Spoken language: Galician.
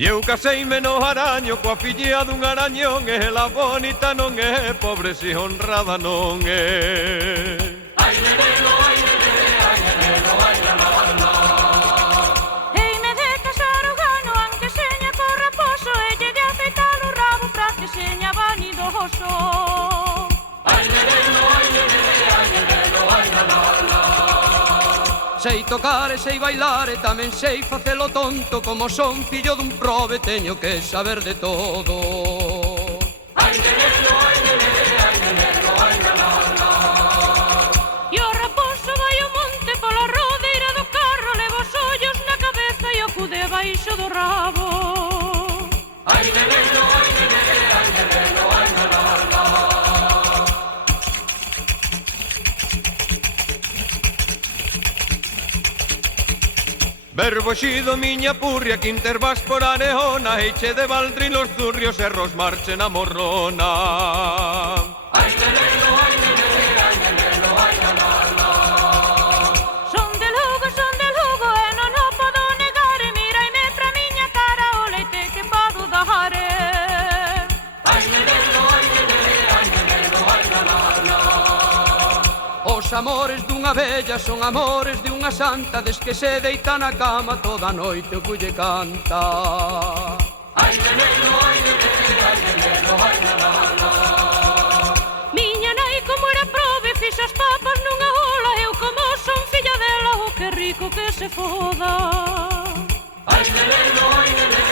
E eu caseime no araño coa filla dun arañón, e ela bonita non é, pobre si honrada non é. Ai, neneno, ai, nenene, ai, neneno, ai, la, la, la. Heime de casar o gano, anque seña co raposo, e lle de aceitar o rabo pra que seña vanidoso. Ai, neneno, ai, nenene, ai, neneno, ai, la, la, la. Sei tocar e sei bailar e tamén sei facelo tonto. Como son fillo dun probe teño que saber de todo. Ai, neneno, ai, nenene, ai, neneno, ai, la, la, la. E o raposo vai ao monte pola rodeira do carro, leva os ollos na cabeza e o cu debaixo do rabo. Ai, neneno, ai, nenene, ai, neneno, ai, la, la, la. Verbo xido miña purria, que intervás por a neona, eiche de baldrin los zurrios e ros marchen a morrona. Ai, neneno, ai, nenene, ai, neneno, ai, la, la, la. Son de Lugo e non o podo negar, miraime pra miña cara o leite que podo dar. Ai, neneno, ai, nenene, ai, neneno, ai, la, la, la. Os amores dunha vella son amores de unha santa. Des que se deita na cama toda a noite o culle canta. Ai, neneno, ai, nenene, ai, neneno, ai, la, la, la. Miña nai como era probe fixo as papas nunha ola, eu como son filla dela, o que rico que se foda. Ai, neneno, ai, nenene,